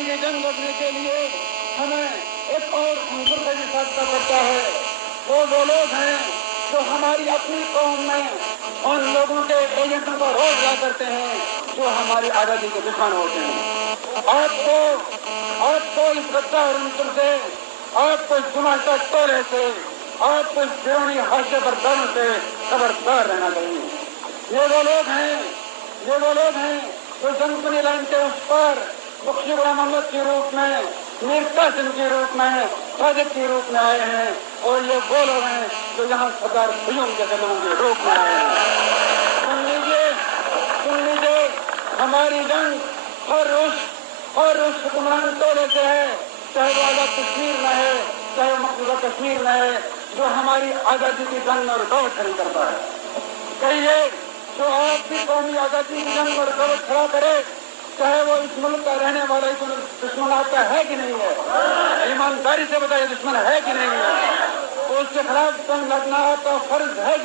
آزادی کی جنگ لڑنے کے لیے ہمیں ایک اور عنصر کا بھی ساتھ پڑتا ہے. وہ لوگ ہیں جو ہماری اپنی قوم میں ان لوگوں کے ایجنٹوں کو روز لا کرتے ہیں جو ہماری آزادی کے دشمن ہوتے ہیں. آپ کو اس غدار عنصر سے، آپ کو اس گماشتہ ٹولے سے، آپ کو اس بیرونی حاشیے برداروں سے خبردار رہنا چاہیے. یہ وہ لوگ ہیں جو جنگلی لائن کے اس پر بخشی غلام محمد کے روپ میں، میر قاسم کے روپ میں، صادق کے روپ میں آئے ہیں، اور یہ وہ لوگ ہیں جو یہاں سردار قیوم کے قدموں کے روپ میں آئے ہیں. سن لیجیے ہماری جنگ اور اس حکمران ٹولے سے ہے، چاہے وہ آزاد کشمیر میں ہے، چاہے وہ مقبوضہ کشمیر میں ہے، جو ہماری آزادی کی جنگ اور رکاوٹ کھڑی کرتا ہے. کہیے جو آپ کی قومی آزادی کی جنگ اور رکاوٹ کھڑا کرے، چاہے وہ اس ملک کا رہنے والا دشمن آپ کا ہے کہ نہیں ہے، ایمانداری سے بتائیے دشمن ہے کہ نہیں ہے، تو اس کے خلاف جنگ لڑنا آپ کا فرض ہے.